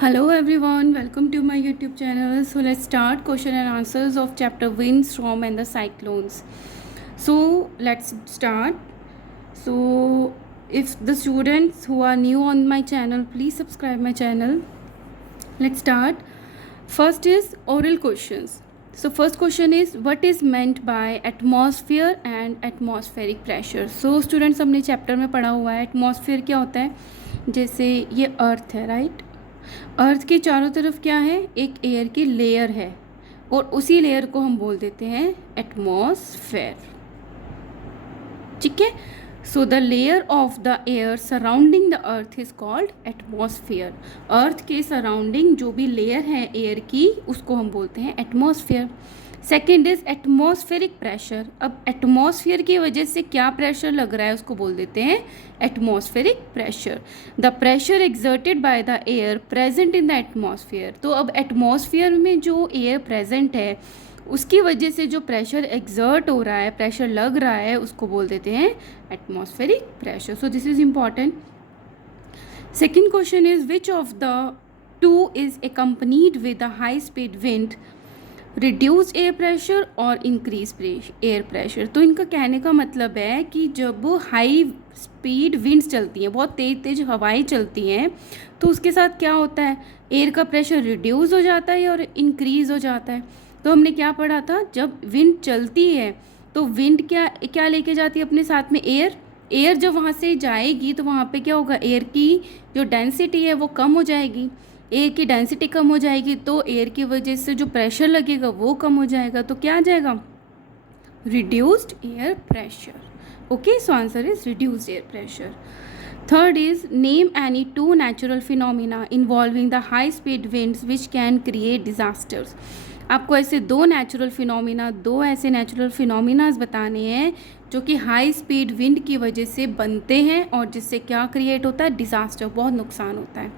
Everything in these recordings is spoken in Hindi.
Hello everyone, welcome to my YouTube channel. So let's start question and answers of chapter Wind, Storm and the Cyclones. So let's start. So if the students who are new on my channel, please subscribe my channel. Let's start. First is oral questions. So first question is what is meant by atmosphere and atmospheric pressure. So students हमने चैप्टर में पढ़ा हुआ है एटमॉस्फेयर क्या होता है. जैसे ये अर्थ है राइट. अर्थ के चारों तरफ क्या है, एक एयर की लेयर है और उसी लेयर को हम बोल देते हैं एटमॉस्फेयर. ठीक है. So the layer of the air surrounding the earth is called atmosphere. Earth के सराउंडिंग जो भी लेयर है एयर की उसको हम बोलते हैं atmosphere. Second is atmospheric pressure. अब एटमॉस्फेयर की वजह से क्या प्रेशर लग रहा है उसको बोल देते हैं atmospheric pressure. The pressure exerted by the air present in the atmosphere. तो अब एटमॉस्फेयर में जो एयर प्रेजेंट है उसकी वजह से जो प्रेशर एक्सर्ट हो रहा है, प्रेशर लग रहा है, उसको बोल देते हैं atmospheric pressure. So this is important. Second question is which of the two is accompanied with a high speed wind, reduce air pressure और इंक्रीज एयर प्रेशर. तो इनका कहने का मतलब है कि जब हाई स्पीड विंड्स चलती हैं, बहुत तेज़ तेज़ हवाएं चलती हैं, तो उसके साथ क्या होता है, एयर का प्रेशर रिड्यूस हो जाता है और इंक्रीज़ हो जाता है. तो हमने क्या पढ़ा था, जब विंड चलती है तो विंड क्या क्या लेके जाती है अपने साथ में, एयर. एयर जब वहाँ से जाएगी तो वहाँ पे क्या होगा, एयर की जो डेंसिटी है वो कम हो जाएगी. एयर की डेंसिटी कम हो जाएगी तो एयर की वजह से जो प्रेशर लगेगा वो कम हो जाएगा. तो क्या आ जाएगा, reduced air pressure. Okay, so answer is reduced air pressure. Third is name any two natural phenomena involving the high speed winds which can create disasters. आपको ऐसे दो ऐसे नेचुरल फिनोमिनाज बताने हैं जो कि हाई स्पीड विंड की वजह से बनते हैं और जिससे क्या क्रिएट होता है, डिज़ास्टर, बहुत नुकसान होता है.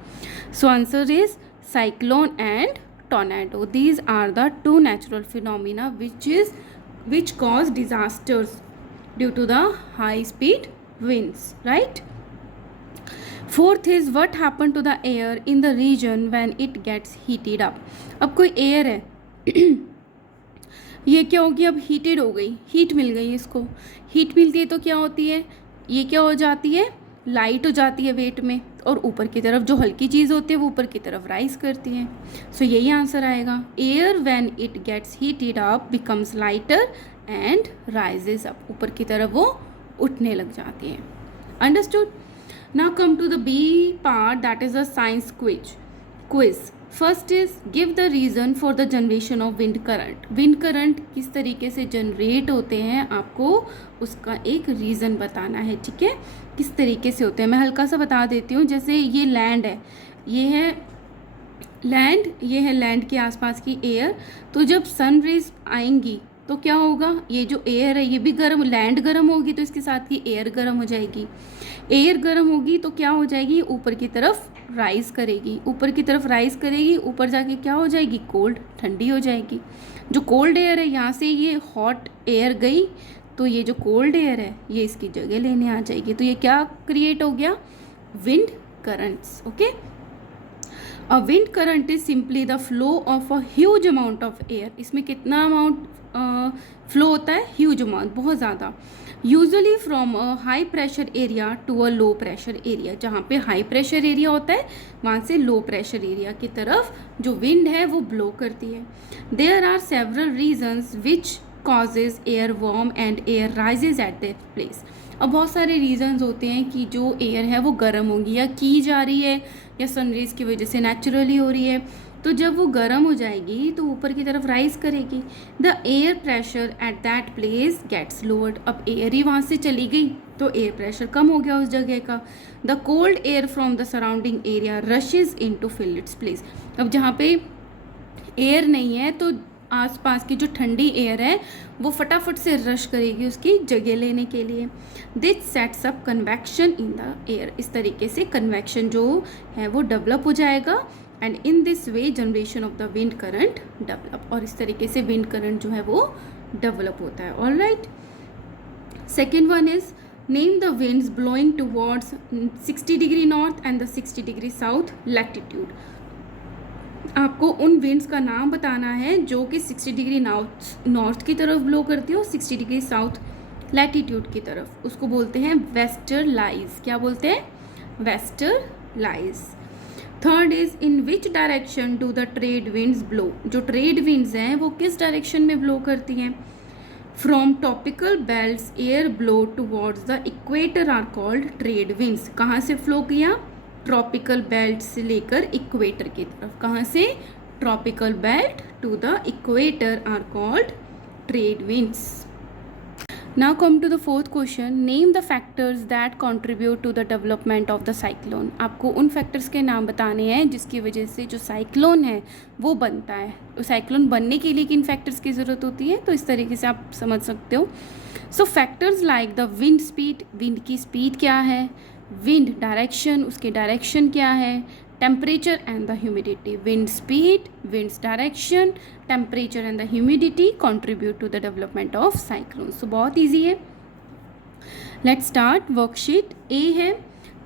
So answer is cyclone and tornado. These are the two natural phenomena which cause disasters due to the high speed winds, right? Fourth is what happened to the air in the region when it gets heated up. अब कोई एयर है ये क्या होगी, अब हीटेड हो गई, हीट मिल गई इसको. हीट मिलती है तो क्या होती है, ये क्या हो जाती है, लाइट हो जाती है वेट में, और ऊपर की तरफ जो हल्की चीज़ होती है वो ऊपर की तरफ राइज करती है. सो यही आंसर आएगा. Air when it gets heated up becomes lighter and rises up. ऊपर की तरफ वो उठने लग जाती है. Understood. Now come to the B part, that is a science quiz. First is give the reason for the generation of wind current. Wind current किस तरीके से जनरेट होते हैं आपको उसका एक रीज़न बताना है. ठीक है, किस तरीके से होते हैं मैं हल्का सा बता देती हूँ. जैसे ये लैंड है, ये है लैंड के आसपास की एयर. तो जब सन रेज आएंगी तो क्या होगा, ये जो एयर है ये भी गर्म, लैंड गर्म होगी तो इसके साथ की एयर गर्म हो जाएगी. एयर गर्म होगी तो क्या हो जाएगी, ऊपर की तरफ राइज करेगी. ऊपर जाके क्या हो जाएगी, कोल्ड, ठंडी हो जाएगी. जो कोल्ड एयर है यहाँ से ये हॉट एयर गई तो ये जो कोल्ड एयर है ये इसकी जगह लेने आ जाएगी. तो ये क्या क्रिएट हो गया, wind currents. Okay, a wind current is simply the flow of a huge amount of air. इसमें कितना अमाउंट फ्लो होता है, ह्यूज अमाउंट, बहुत ज़्यादा. Usually from a high pressure area to a low pressure area. जहाँ पे हाई प्रेशर एरिया होता है वहाँ से लो प्रेशर एरिया की तरफ जो विंड है वो ब्लो करती है. There are several reasons which causes air warm and air rises at that place. अब बहुत सारे रीजंस होते हैं कि जो एयर है वो गर्म होगी या की जा रही है या सनरेज की वजह से नेचुरली हो रही है. तो जब वो गर्म हो जाएगी तो ऊपर की तरफ राइज करेगी. The air pressure at that place gets lowered. अब एयर ही वहाँ से चली गई तो एयर प्रेशर कम हो गया उस जगह का. The cold air from the surrounding area rushes in to fill its place. अब जहाँ पे एयर नहीं है तो आसपास की जो ठंडी एयर है वो फटाफट से रश करेगी उसकी जगह लेने के लिए. This sets up convection in the air. इस तरीके से कन्वेक्शन जो है वो डेवलप हो जाएगा and in this way generation of the wind current develop. और इस तरीके से विंड करंट जो है वो डेवलप होता है. All right. Second one is name the winds blowing towards 60 degree north and the 60 degree south latitude. आपको उन विंड्स का नाम बताना है जो कि 60 डिग्री नॉर्थ की तरफ ब्लो करती है और 60 डिग्री साउथ लैटिट्यूड की तरफ, उसको बोलते हैं वेस्टरलाइज। क्या बोलते हैं? Westerlies. Third is in which direction do the trade winds blow. जो ट्रेड विंड्स हैं वो किस डायरेक्शन में ब्लो करती हैं? From topical belts air blow towards the equator are called trade winds. कहाँ से फ्लो किया? ट्रॉपिकल बेल्ट से लेकर इक्वेटर की तरफ। कहाँ से? Tropical belt to the equator are called trade winds. Now come to the fourth question. Name the factors that contribute to the development of the cyclone. आपको उन फैक्टर्स के नाम बताने हैं जिसकी वजह से जो साइक्लोन है वो बनता है। तो साइक्लोन बनने के लिए किन फैक्टर्स की ज़रूरत होती है, तो इस तरीके से आप समझ सकते हो। सो factors like the wind speed, wind की स्पीड क्या है, विंड डायरेक्शन, उसकी डायरेक्शन क्या है, temperature and the humidity. Wind speed, wind's direction, temperature and the humidity contribute to the development of cyclones. So बहुत easy है. Let's start. Worksheet A है,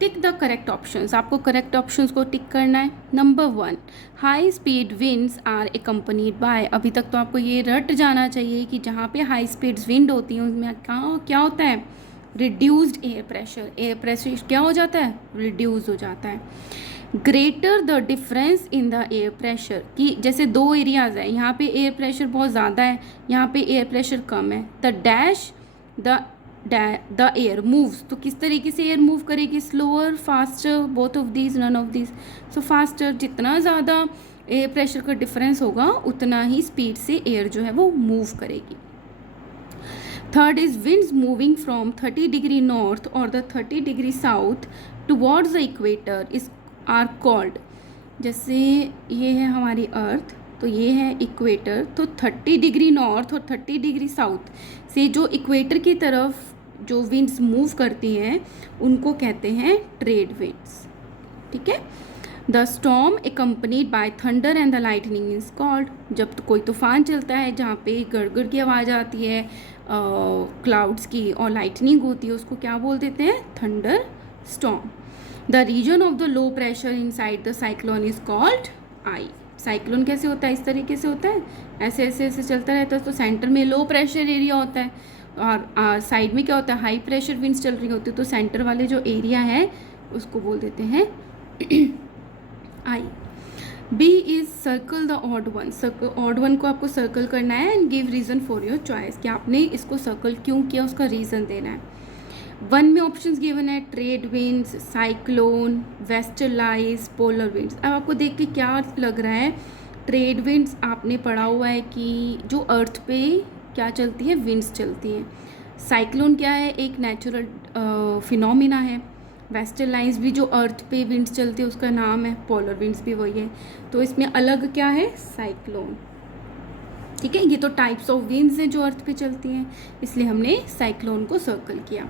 टिक द करेक्ट ऑप्शंस। आपको करेक्ट ऑप्शंस को टिक करना है। Number 1, high speed winds are accompanied by. अभी तक तो आपको ये रट जाना चाहिए कि जहाँ पे हाई स्पीड्स विंड होती हैं उसमें क्या होता है? Reduced air pressure. Air pressure क्या हो जाता है? रिड्यूस हो जाता है। Greater the difference in the air pressure, कि जैसे दो एरियाज है, यहाँ पे एयर प्रेशर बहुत ज़्यादा है, यहाँ पे एयर प्रेशर कम है। The dash the air moves, तो किस तरीके से एयर मूव करेगी? Slower, faster, both of these, none of these. So faster, जितना ज़्यादा एयर प्रेशर का डिफरेंस होगा उतना ही स्पीड से एयर जो है वो मूव करेगी। Third is winds moving from 30 degree north और the 30 degree south towards the equator is are called. जैसे ये है हमारी अर्थ, तो ये है इक्वेटर, तो 30 डिग्री नॉर्थ और 30 डिग्री साउथ से जो इक्वेटर की तरफ जो विंड्स मूव करती हैं उनको कहते हैं ट्रेड विंड्स। ठीक है। The storm accompanied by thunder and the lightning is called. जब तो कोई तूफान चलता है जहाँ पे गड़गड़ की आवाज़ आती है, क्लाउड्स की, और लाइटनिंग होती है, उसको क्या बोल देते हैं? Thunder storm. The region of the low pressure inside the cyclone is called eye. Cyclone कैसे होता है? इस तरीके से होता है, ऐसे ऐसे ऐसे चलता रहता है, तो सेंटर में लो प्रेशर एरिया होता है और साइड में क्या होता है? हाई प्रेशर विंड्स चल रही होती है, तो सेंटर वाले जो एरिया है उसको बोल देते हैं I. B is circle the odd one. Odd one को आपको सर्कल करना है and give reason for your choice, कि आपने इसको सर्कल क्यों किया, उसका रीज़न देना है। 1 में ऑप्शंस गिवन है trade winds, cyclone, westerlies, polar winds. अब आपको देख के क्या लग रहा है? ट्रेड विंड्स आपने पढ़ा हुआ है कि जो अर्थ पे क्या चलती है? विंड्स चलती है। साइक्लोन क्या है? एक नेचुरल फिनोमिना है। वेस्टरलाइज भी जो अर्थ पे विंड्स चलती है उसका नाम है। पोलर विंड्स भी वही है। तो इसमें अलग क्या है? साइक्लोन। ठीक है, ये तो टाइप्स ऑफ विंड्स हैं जो अर्थ पे चलती हैं, इसलिए हमने साइक्लोन को सर्कल किया।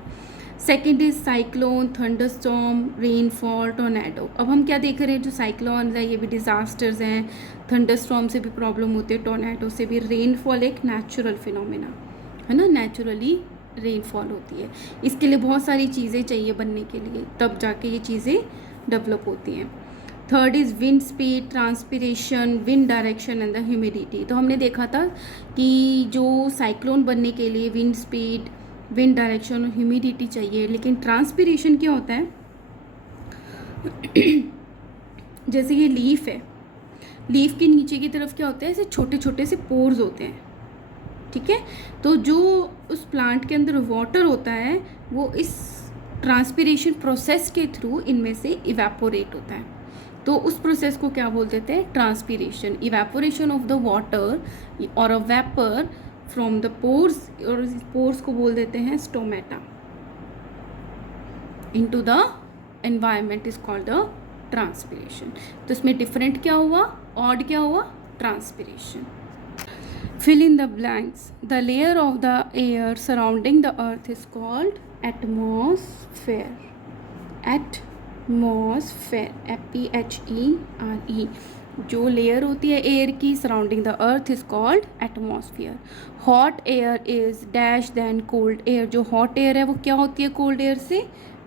Second is cyclone, thunderstorm, rainfall, tornado. अब हम क्या देख रहे हैं? जो साइक्लोन है ये भी डिज़ास्टर्स हैं, थंडरस्टॉर्म से भी प्रॉब्लम होती है, टोर्नेडो से भी। रेनफॉल एक नेचुरल फिनोमेना है ना, नेचुरली रेनफॉल होती है। इसके लिए बहुत सारी चीज़ें चाहिए बनने के लिए, तब जाके ये चीज़ें डेवलप होती हैं। Third is wind speed, transpiration, wind direction and the humidity. तो हमने देखा था कि जो साइक्लोन बनने के लिए विंड स्पीड, विंड डायरेक्शन और ह्यूमिडिटी चाहिए, लेकिन ट्रांसपिरेशन क्या होता है? जैसे ये लीफ है, लीफ के नीचे की तरफ क्या होता है? ऐसे छोटे छोटे से पोर्स होते हैं। ठीक है, तो जो उस प्लांट के अंदर वाटर होता है वो इस ट्रांसपिरेशन प्रोसेस के थ्रू इनमें से इवेपोरेट होता है, तो उस प्रोसेस को क्या बोल देते हैं? Transpiration. Evaporation of the water और अ वेपर फ्रॉम द पोर्स, और इस पोर्स को बोल देते हैं stomata, into the environment is called the transpiration. तो इसमें डिफरेंट क्या हुआ? ऑड क्या हुआ? Transpiration. Fill in the blanks. The layer of the air surrounding the earth is called atmosphere. Atmosphere, APHERE। जो लेयर होती है एयर की surrounding the earth is called atmosphere. Hot air is dash than cold air. जो हॉट एयर है वो क्या होती है कोल्ड एयर से?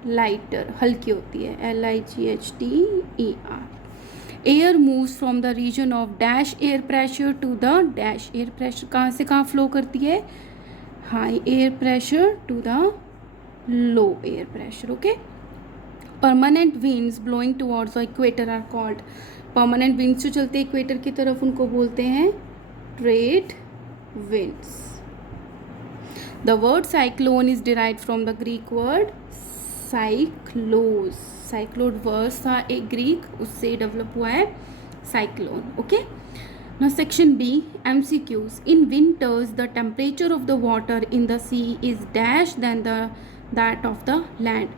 लाइटर, हल्की होती है, LIGHTER। Air moves from the region of dash air pressure to the dash air pressure, कहाँ से कहाँ फ्लो करती है, high air pressure to the low air pressure. Okay. Permanent winds blowing towards the equator are called, permanent winds जो चलते हैं इक्वेटर की तरफ उनको बोलते हैं trade winds. The word cyclone is derived from the Greek word cyclos. Cyclone word था एक ग्रीक, उससे डेवलप हुआ है cyclone. Okay. Now section B, MCQs. In winters, the temperature of the water in the sea is dash than that of the land.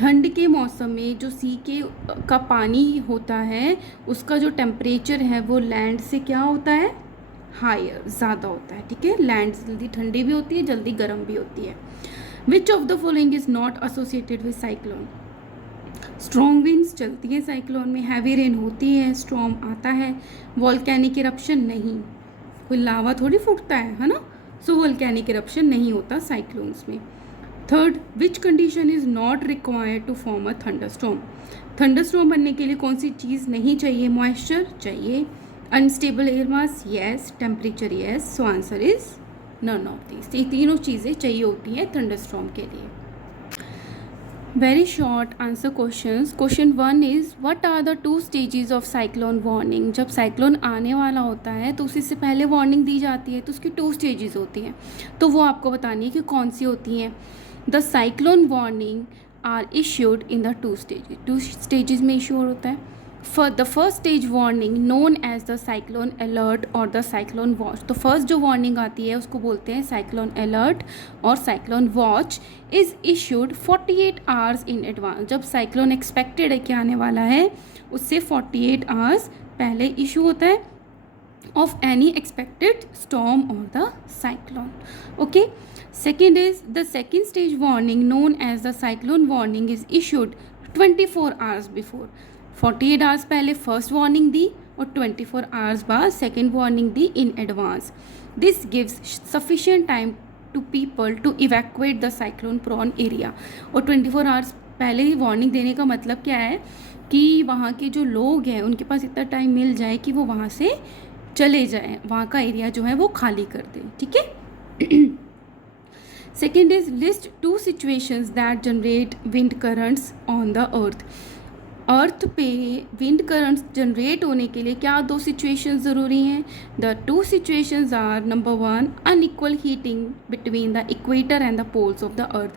ठंड के मौसम में जो सी के का पानी होता है उसका जो टेम्परेचर है वो लैंड से क्या होता है, हायर, ज़्यादा होता है. ठीक है. लैंड जल्दी ठंडी भी होती है, जल्दी गर्म भी होती है. Which of the following is not associated with cyclone. Strong winds चलती है साइक्लोन में, हैवी रेन होती है, स्टॉर्म आता है. वॉल्केनिक इरप्शन नहीं, कोई लावा थोड़ी फूटता है ना, सो वॉल्केनिक इरप्शन नहीं होता साइक्लोन्स में. Third, which condition is not required to form a thunderstorm. Thunderstorm बनने के लिए कौन सी चीज़ नहीं चाहिए, मॉइस्चर चाहिए. Unstable air mass yes, temperature yes, so answer is none of this. ये तीनों चीज़ें चाहिए होती हैं थंडरस्टॉर्म के लिए. Very short answer questions. Question 1 is what are the 2 stages of cyclone warning. जब साइक्लोन आने वाला होता है तो उसी से पहले वार्निंग दी जाती है, तो उसकी 2 स्टेजेस होती हैं, तो वो आपको बतानी है कि कौन सी होती हैं. The cyclone warning are issued in the 2 stages. 2 stages में इशू होता है. For the first stage warning known as the cyclone alert or the cyclone watch. तो फर्स्ट जो वार्निंग आती है उसको बोलते हैं साइक्लोन अलर्ट और cyclone watch. Is issued 48 hours in advance. जब साइक्लोन एक्सपेक्टेड है कि आने वाला है उससे 48 आवर्स पहले इशू होता है ऑफ एनी एक्सपेक्टेड स्टॉर्म और the cyclone. Okay. Second is the second stage warning known as the cyclone warning is issued 24 hours before. 48 hours पहले फर्स्ट वार्निंग दी और 24 आवर्स बाद सेकेंड वार्निंग दी in advance. This gives sufficient time to people to evacuate the cyclone prone area. और 24 आवर्स पहले ही वार्निंग देने का मतलब क्या है कि वहाँ के जो लोग हैं उनके पास इतना टाइम मिल जाए कि वो वहाँ से चले जाएं, वहाँ का एरिया जो है वो खाली कर दें. ठीक है. Second is list 2 situations that generate wind currents on the earth. Earth पे विंड करंट्स जनरेट होने के लिए क्या 2 सिचुएशंस ज़रूरी हैं. The 2 situations are number 1 unequal heating between the equator and the poles of the earth.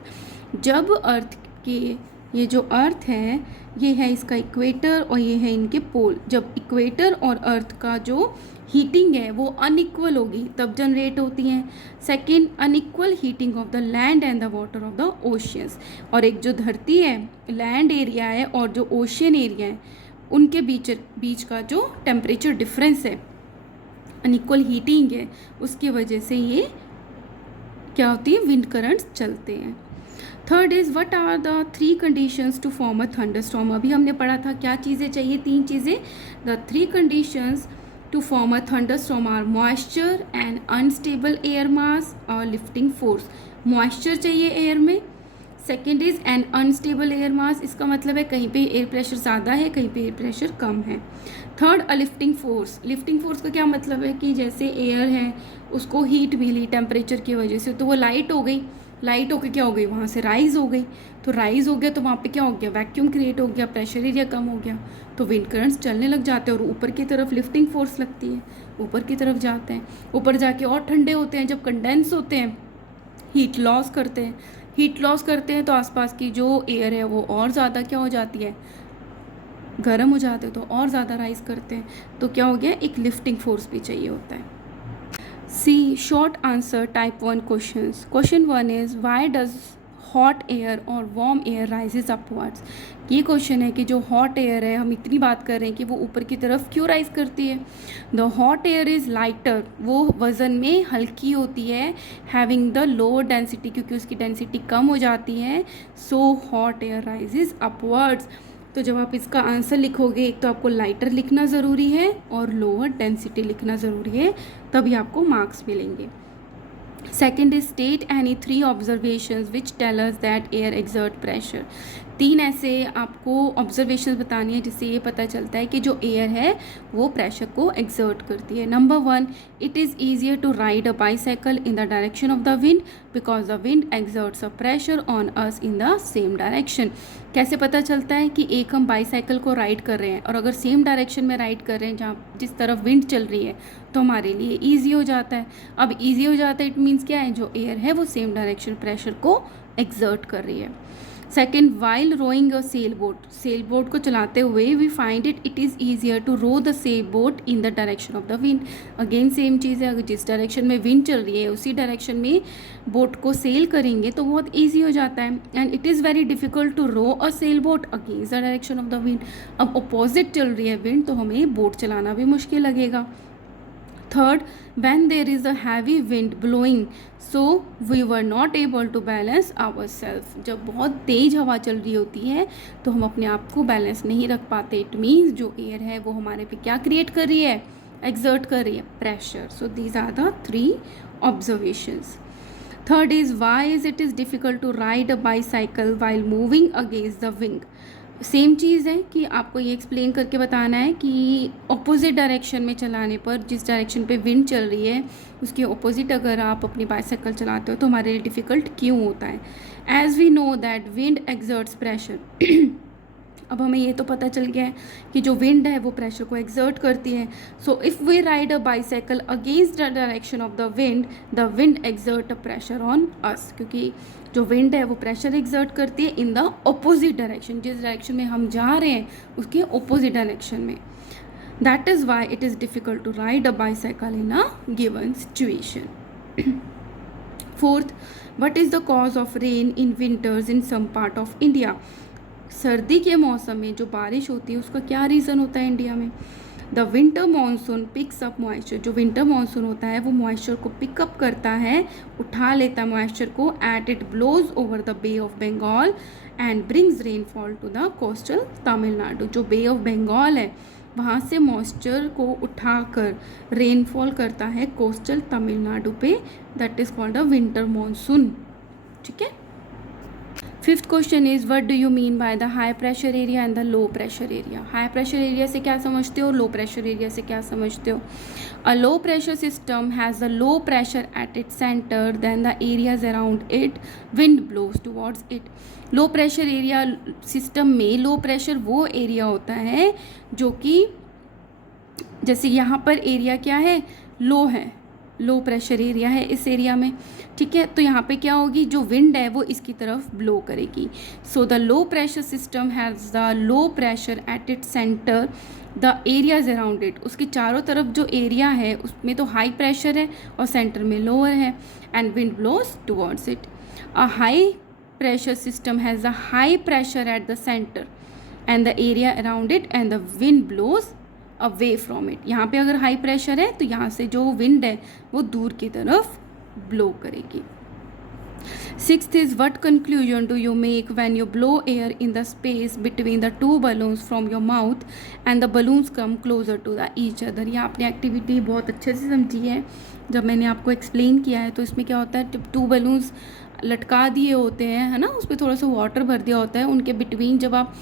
जब अर्थ के ये जो अर्थ है ये है इसका इक्वेटर और ये है इनके पोल. जब इक्वेटर और अर्थ का जो हीटिंग है वो अनइक्वल होगी तब जनरेट होती हैं. Second, unequal heating of the land and the water of the oceans. और एक जो धरती है, लैंड एरिया है और जो ओशियन एरिया है उनके बीच का जो टेम्परेचर डिफरेंस है, अनइक्वल हीटिंग है, उसकी वजह से ये क्या होती है, विंड करंट्स चलते हैं. Third is what are the 3 conditions to form a thunderstorm. अभी हमने पढ़ा था क्या चीज़ें चाहिए, 3 चीज़ें. The 3 conditions to form a thunderstorm are moisture and unstable air mass or lifting force. moisture चाहिए एयर में. Second is an unstable air मास. इसका मतलब है कहीं पे एयर प्रेशर ज़्यादा है, कहीं पे एयर प्रेशर कम है. थर्ड, अ लिफ्टिंग फोर्स. लिफ्टिंग फोर्स का क्या मतलब है कि जैसे एयर है उसको हीट मिली टेम्परेचर की वजह से तो वो लाइट हो गई, लाइट होकर क्या हो गई, वहाँ से राइज हो गई. तो राइज हो गया तो वहाँ पे क्या हो गया, वैक्यूम क्रिएट हो गया, प्रेशर एरिया कम हो गया, तो विंड करंट्स चलने लग जाते हैं और ऊपर की तरफ लिफ्टिंग फोर्स लगती है, ऊपर की तरफ जाते हैं. ऊपर जाके और ठंडे होते हैं, जब कंडेंस होते हैं हीट लॉस करते हैं. हीट लॉस करते हैं तो आसपास की जो एयर है वो और ज़्यादा क्या हो जाती है, गर्म हो जाते हैं, तो और ज़्यादा राइज करते हैं. तो क्या हो गया, एक लिफ्टिंग फोर्स भी चाहिए होता है. C. Short answer type 1 questions. Question 1 is why does hot air or warm air rises upwards. ये क्वेश्चन है कि जो हॉट एयर है, हम इतनी बात कर रहे हैं कि वो ऊपर की तरफ क्यों राइज करती है. The hot air is lighter, वो वज़न में हल्की होती है. हैविंग द लोअर डेंसिटी, क्योंकि उसकी डेंसिटी कम हो जाती है. So hot air rises upwards. तो जब आप इसका आंसर लिखोगे, एक तो आपको लाइटर लिखना ज़रूरी है और लोअर डेंसिटी लिखना ज़रूरी है, तभी आपको मार्क्स मिलेंगे. Second is state any 3 observations which tell us that air exert pressure. 3 ऐसे आपको ऑब्जर्वेशंस बतानी है जिससे ये पता चलता है कि जो एयर है वो प्रेशर को एक्सर्ट करती है। Number 1, it is easier to ride a bicycle in the direction of the wind because the wind exerts a pressure on us in the same direction. कैसे पता चलता है कि एक हम बाईसाइकिल को राइड कर रहे हैं और अगर सेम डायरेक्शन में राइड कर रहे हैं जहाँ जिस तरफ विंड चल रही है तो हमारे लिए ईजी हो जाता है। अब ईजी हो जाता है इट मीन्स क्या है, जो एयर है वो सेम डायरेक्शन प्रेशर को एक्सर्ट कर रही है। Second, while rowing a sail boat को चलाते हुए we find it is easier to row the sail boat in the direction of the wind. Again same चीज़ है, अगर जिस डायरेक्शन में विंड चल रही है उसी डायरेक्शन में बोट को सेल करेंगे तो बहुत ईजी हो जाता है। And it is very difficult to row a sail boat against the direction of the wind. अब अपोजिट चल रही है विंड तो हमें बोट चलाना भी मुश्किल लगेगा। Third, when there is a heavy wind blowing so we were not able to balance ourselves। जब बहुत तेज़ हवा चल रही होती है तो हम अपने आप को बैलेंस नहीं रख पाते। इट मीन्स जो एयर है वो हमारे पे क्या क्रिएट कर रही है, एक्सर्ट कर रही है, pressure. So these are the 3 observations. Third is why is it is difficult to ride a bicycle while moving against the wind. Same चीज़ है कि आपको ये एक्सप्लेन करके बताना है कि ऑपोजिट डायरेक्शन में चलाने पर, जिस डायरेक्शन पे विंड चल रही है उसके ऑपोजिट अगर आप अपनी बाईसाइकिल चलाते हो तो हमारे लिए डिफ़िकल्ट क्यों होता है। As we know that wind exerts pressure. अब हमें ये तो पता चल गया है कि जो विंड है वो प्रेशर को एक्सर्ट करती है। So if we ride a bicycle against the direction of the wind exert a pressure on us, क्योंकि जो विंड है वो प्रेशर एक्सर्ट करती है इन द ऑपोजिट डायरेक्शन, जिस डायरेक्शन में हम जा रहे हैं उसके ऑपोजिट डायरेक्शन में। That is why it is difficult to ride a bicycle in a given situation. Fourth, what is the cause of rain in winters in some part of India. सर्दी के मौसम में जो बारिश होती है उसका क्या रीज़न होता है इंडिया में। The winter monsoon picks up moisture. जो विंटर मानसून होता है वो मॉइस्चर को पिकअप करता है, उठा लेता है मॉइस्चर को, at it blows over the bay of Bengal and brings rainfall to the coastal Tamil Nadu. जो बे ऑफ बंगाल है वहाँ से मॉइस्चर को उठाकर रेनफॉल करता है कोस्टल तमिलनाडु पे, that is called a winter monsoon. ठीक है। Fifth question is what do you mean by the high pressure area and the low pressure area. High pressure area से क्या समझते हो, लो प्रेशर एरिया से क्या समझते हो। A low pressure system has the low pressure at its centre then the areas around it wind blows towards it. Low pressure area system में लो प्रेशर वो एरिया होता है जो कि, जैसे यहाँ पर एरिया क्या है, लो है, लो प्रेशर एरिया है इस एरिया में। ठीक है, तो यहाँ पे क्या होगी, जो विंड है वो इसकी तरफ ब्लो करेगी। So the low pressure system has the low pressure at it centre the areas around it. उसके चारों तरफ जो एरिया है उसमें तो हाई प्रेशर है और सेंटर में लोअर है, and wind blows towards it. A high pressure system has a high pressure at the center and the area around it and the wind blows away from it। यहाँ पे अगर हाई प्रेशर है तो यहाँ से जो विंड है वो दूर की तरफ ब्लो करेगी। Sixth is what conclusion do you make when you blow air in the space between the two balloons from your mouth and the balloons come closer to the each other। ये आपने एक्टिविटी बहुत अच्छे से समझी है जब मैंने आपको एक्सप्लेन किया है। तो इसमें क्या होता है, जब 2 बलून्स लटका दिए होते हैं, है ना, उस पर थोड़ा सा वाटर भर दिया होता है, उनके बिटवीन जब आप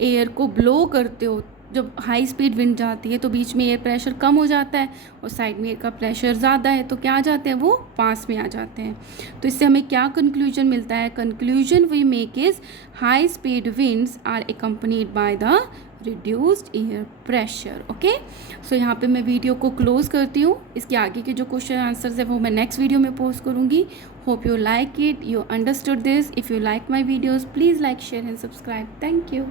एयर को ब्लो करते हो, जब हाई स्पीड विंड जाती है तो बीच में एयर प्रेशर कम हो जाता है और साइड में एयर का प्रेशर ज़्यादा है तो क्या आ जाते हैं, वो पास में आ जाते हैं। तो इससे हमें क्या कंक्लूजन मिलता है, conclusion we make is high speed winds are accompanied by the reduced air pressure. Okay, so यहाँ पे मैं वीडियो को क्लोज करती हूँ। इसके आगे के जो क्वेश्चन आंसर्स है वो मैं नेक्स्ट वीडियो में पोस्ट करूँगी। Hope you like it, you understood this. If you like my videos please like, share and subscribe. Thank you.